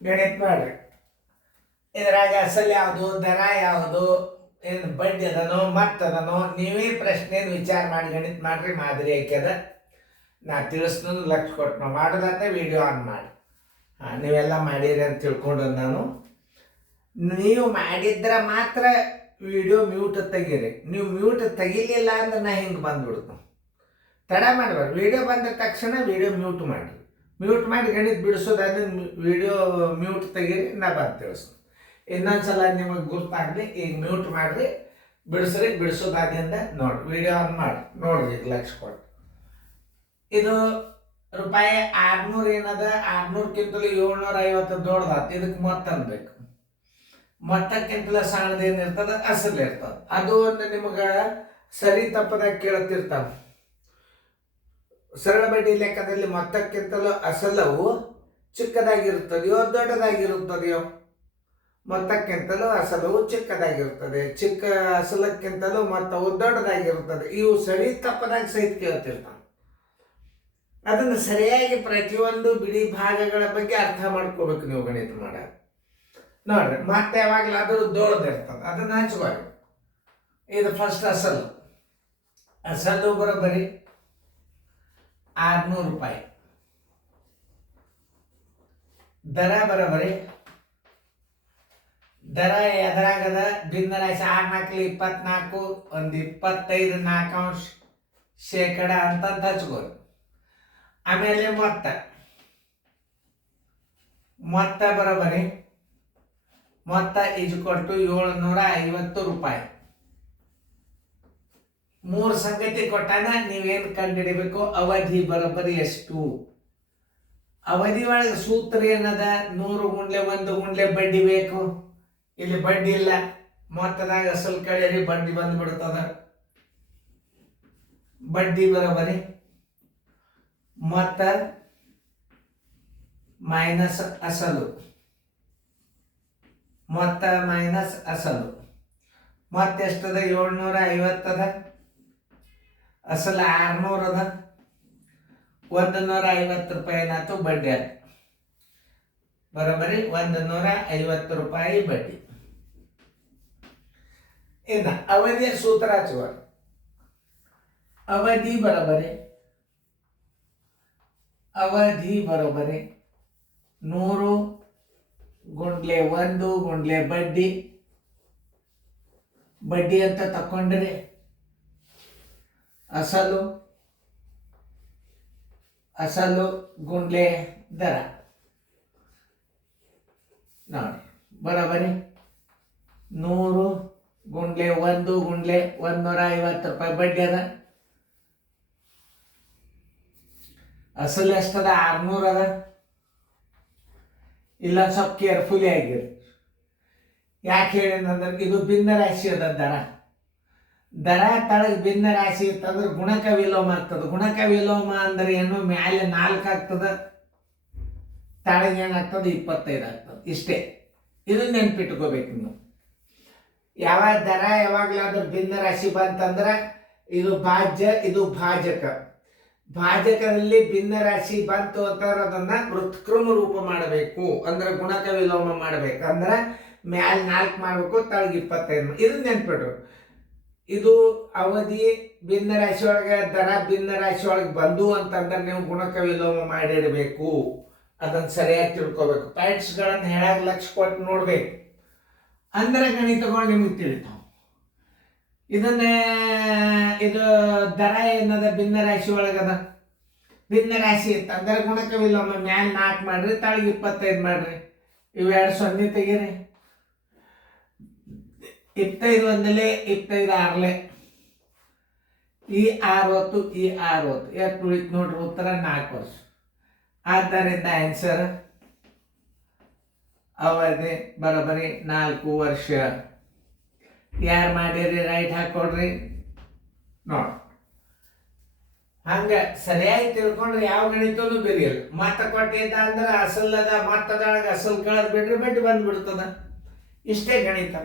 ಗಣಿತ ಮಾಡ್ರಿ. ಇದ್ರಾಗ ಅಸಲ್ ಯಾವುದು, ದರ ಯಾವುದು, ಏನು ಬಡ್ಡಿ ಅದನೋ ಮತ್ತದನೋ ನೀವೇ ಪ್ರಶ್ನೆಯನ್ನು ವಿಚಾರ ಮಾಡಿ ಗಣಿತ ಮಾಡ್ರಿ. ಮಾದರಿ ಐಕ್ಯದ ನಾ ತಿಳಿಸ್ನು ಲಕ್ಷ ಕೊಟ್ಟು ನಾವು ಮಾಡೋದಾತ ವಿಡಿಯೋ ಆನ್ ಮಾಡಿ. ನೀವೆಲ್ಲ ಮಾಡಿರಿ ಅಂತ ತಿಳ್ಕೊಂಡು ನಾನು, ನೀವು ಮಾಡಿದ್ರೆ ಮಾತ್ರ ವಿಡಿಯೋ ಮ್ಯೂಟ್ ತೆಗೀರಿ. ನೀವು ಮ್ಯೂಟ್ ತೆಗಿಲಿಲ್ಲ ಅಂದ್ರೆ ನಾ ಹಿಂಗೆ ಬಂದ್ಬಿಡ್ತು. ತಡ ಮಾಡಬೇಡ, ವಿಡಿಯೋ ಬಂದ ತಕ್ಷಣ ವಿಡಿಯೋ ಮ್ಯೂಟ್ ಮಾಡಿ. ಮ್ಯೂಟ್ ಮಾಡಿ ಗಣಿತ ಬಿಡಿಸೋದಾದ್ರೆ ವಿಡಿಯೋ ಮ್ಯೂಟ್ ತೆಗೀರಿ, ನಾ ಬಂದು ತಿಳಿಸ್ತೀನಿ. ಇನ್ನೊಂದ್ಸಲ ನಿಮಗೆ ಗುರ್ತಾಗಲಿ. ಈಗ ಮ್ಯೂಟ್ ಮಾಡಿರಿ, ಬಿಡಿಸ್ರಿ. ಬಿಡಿಸೋದಾದ್ರಿಂದ ನೋಡಿ, ವಿಡಿಯೋ ಆನ್ ಮಾಡಿ ನೋಡ್ರಿ. ಲಕ್ಷ ಕೊಟ್ಟು ಇದು ರೂಪಾಯಿ 600 ಏನದ, 600ಕ್ಕಿಂತಲೂ 750 ದೊಡ್ಡದಾತು. ಇದಕ್ಕೆ ಮೊತ್ತ ಅನ್ಬೇಕು. ಮೊತ್ತಕ್ಕಿಂತಲೂ ಸಣ್ಣದೇನಿರ್ತದ ಅಸಲು ಇರ್ತದ. ಅದು ಒಂದು ನಿಮಗೆ ಸರಿ ತಪ್ಪದಾಗ ಕೇಳ್ತಿರ್ತಾವ. ಸರಳ ಬಡ್ಡಿ ಲೆಕ್ಕದಲ್ಲಿ ಮೊತ್ತಕ್ಕಿಂತಲೂ ಅಸಲವು ಚಿಕ್ಕದಾಗಿರುತ್ತದೆಯೋ ದೊಡ್ಡದಾಗಿರುತ್ತದೆಯೋ? ಮೊತ್ತಕ್ಕಿಂತಲೂ ಅಸಲವು ಚಿಕ್ಕದಾಗಿರುತ್ತದೆ, ಚಿಕ್ಕ ಅಸಲಕ್ಕಿಂತಲೂ ಮೊತ್ತವು ದೊಡ್ಡದಾಗಿರುತ್ತದೆ. ಇವು ಸರಿ ತಪ್ಪದಾಗ ಸಹಿತ ಕೇಳ್ತಿರ್ತಾವೆ. ಅದನ್ನು ಸರಿಯಾಗಿ ಪ್ರತಿಯೊಂದು ಬಿಡಿ ಭಾಗಗಳ ಬಗ್ಗೆ ಅರ್ಥ ಮಾಡ್ಕೋಬೇಕು ನೀವು ಗಣಿತ ಮಾಡಾಗ. ನೋಡ್ರಿ, ಮತ್ತೆ ಯಾವಾಗಲಾದರೂ ದೊಡ್ಡದಿರ್ತದೆ, ಅದನ್ನ ಹಂಚ್ಕೊಳ್ಳಿ. ಇದು ಫಸ್ಟ್ ಅಸಲು. ಅಸಲು ಬರೋಬ್ಬರಿ 600 ರೂಪಾಯಿ. ದರ ಬರೋಬ್ಬರಿ, ದರ ಎದುರಾಗದ ಭಿನ್ನರಾಶಿ 6×4 24, ಒಂದು 25 4% ಅಂತ ಹಚ್ಕೊಳ್ಳಿ. ಆಮೇಲೆ ಮೊತ್ತ ಬರೋಬ್ಬರಿ, ಮೊತ್ತ ಇಜ್ಕೊಟ್ಟು 750 ರೂಪಾಯಿ. 3 ಸಂಗತಿ ಕೊಟ್ಟಾಗ ನೀವೇನು ಕಂಡುಹಿಡಿಬೇಕು? ಅವಧಿ ಬರೋಬ್ಬರಿ ಎಷ್ಟು? ಅವಧಿ ಒಳಗೆ ಸೂತ್ರ ಏನದ? 100 ಗುಂಡ್ಲೆ 1 ಗುಂಡ್ಲೆ ಬಡ್ಡಿ ಬೇಕು. ಇಲ್ಲಿ ಬಡ್ಡಿ ಇಲ್ಲ, ಮೊತ್ತದಾಗ ಅಸಲ್ ಕಳೆರಿ ಬಡ್ಡಿ ಬಂದ್ಬಿಡ್ತದ. ಬಡ್ಡಿ ಬರೋಬ್ಬರಿ ಮೊತ್ತ ಮೈನಸ್ ಅಸಲು. ಮೊತ್ತ ಮೈನಸ್ ಅಸಲು. ಮೊತ್ತ ಎಷ್ಟದ? 750 ಅದ. ಅಸಲು 600 ಅದ. 150 ರೂಪಾಯಿ ಏನಾಯ್ತು? ಬಡ್ಡಿ ಆಯ್ತು. ಬರೋಬ್ಬರಿ 150 ರೂಪಾಯಿ ಬಡ್ಡಿ. ಇನ್ನು ಅವಧಿಯ ಸೂತ್ರ ಹಚ್ಚುವ. ಅವಧಿ ಬರೋಬ್ಬರಿ 100 ಗುಂಡ್ಲೆ 1 ಗುಂಡ್ಲೆ ಬಡ್ಡಿ. ಬಡ್ಡಿ ಅಂತ ತಕೊಂಡ್ರೆ ಅಸಲು ಗುಂಡ್ಲೆ ದರ. ನೋಡಿ, ಬರೋಬ್ಬರಿ 100 ಗುಂಡ್ಲೆ 1 ಗುಂಡ್ಲೆ 150 ರೂಪಾಯಿ ಬಡ್ಡಿ ಅದ. ಅಸಲು ಎಷ್ಟದ? 600 ಅದ. ಇಲ್ಲ, ಸ್ವಲ್ಪ ಕೇರ್ಫುಲಿ ಆಗಿರಿ. ಯಾಕೆ ಹೇಳಿದ್ರೆ ಇದು ಭಿನ್ನ ರಾಶಿ ಅದ. ದರ ತಳಗ್ ಭಿನ್ನ ರಾಶಿ ಇರ್ತಂದ್ರೆ ಗುಣಕ ವಿಲೋಮ ಆಗ್ತದೆ. ಗುಣಕ ವಿಲೋಮ ಅಂದ್ರೆ ಏನು? ಮ್ಯಾಲೆ 4 ಆಗ್ತದ, ತಳಗೆ ಏನಾಗ್ತದೆ? 25 ಆಗ್ತದೆ. ಇಷ್ಟೇ. ಇದನ್ನ ನೆನ್ಪಿಟ್ಕೋಬೇಕು ನೀವು. ಯಾವಾಗ ದರ ಯಾವಾಗಲಾದ್ರೂ ಭಿನ್ನ ರಾಶಿ ಬಂತಂದ್ರೆ ಇದು ಭಾಜ್ಯ, ಇದು ಭಾಜಕ. ಭಾಜಕದಲ್ಲಿ ಭಿನ್ನ ರಾಶಿ ಬಂತು ಅಂತಂದ್ರೆ ಅದನ್ನ ವೃತ್ಕೃಮ ರೂಪ ಮಾಡಬೇಕು. ಅಂದ್ರೆ ಗುಣಕ ವಿಲೋಮ ಮಾಡ್ಬೇಕು. ಅಂದ್ರೆ ಮ್ಯಾಲ್ 4 ಮಾಡ್ಬೇಕು, ತಳಗ್ 25. ಇದನ್ನ ನೆನ್ಪಿಟ್ರು. ಇದು ಅವಧಿ ಭಿನ್ನ ರಾಶಿ ಒಳಗೆ, ದರ ಭಿನ್ನ ರಾಶಿ ಒಳಗೆ ಬಂದು ಅಂತಂದ್ರೆ ನೀವು ಗುಣಕ ವಿಲೋಮ ಮಾಡಿಡಬೇಕು. ಅದನ್ನ ಸರಿಯಾಗಿ ತಿಳ್ಕೊಬೇಕು. ಪಾಯಿಂಟ್ಸ್ಗಳನ್ನು ಹೇಳಾಗ ಲಕ್ಷ ಕೊಟ್ಟು ನೋಡ್ಬೇಕು. ಅಂದ್ರೆ ಗಣಿತಗಳು ನಿಮ್ಗೆ ತಿಳಿತಾವ. ಇದು ದರ ಏನದ? ಭಿನ್ನ ರಾಶಿ ಒಳಗದ. ಭಿನ್ನ ರಾಶಿ ಇತ್ತಂದ್ರೆ ಗುಣಕ ವಿಲೋಮ ಮ್ಯಾಲ್ 4 ಮಾಡ್ರಿ, ತಳಗ್ 25 ಮಾಡ್ರಿ. ಇವೆರಡು 0 ತೆಗೀರಿ. 25 ಒಂದಲೇ 25 ಆರ್ಲೆ, ಈ 60 ಈ 60 ಎಷ್ಟು ಉಳಿತು ನೋಡ್ರಿ? ಉತ್ತರ 4 ವರ್ಷ. ಆದ್ದರಿಂದ ಆನ್ಸರ್ ಅವಧಿ ಬರೋಬ್ಬರಿ 4 ವರ್ಷ. ಯಾರು ಮಾಡಿರಿ ರೈಟ್ ಹಾಕೊಡ್ರಿ. ನೋಡಿ, ಹಂಗ ಸರಿಯಾಗಿ ತಿಳ್ಕೊಂಡ್ರೆ ಯಾವ ಗಣಿತನೂ ಬೆರೆಯಲ್ಲ. ಮತ್ತ ಕೊಟ್ಟಿದ್ದ ಅಂದ್ರೆ ಅಸಲ್ಲದ, ಮತ್ತದೊಳಗೆ ಅಸಲ್ ಕಳೆದ್ ಬಿಡ್ರಿ ಬಡ್ಡಿ ಬಂದ್ಬಿಡ್ತದ. ಇಷ್ಟೇ ಗಣಿತ.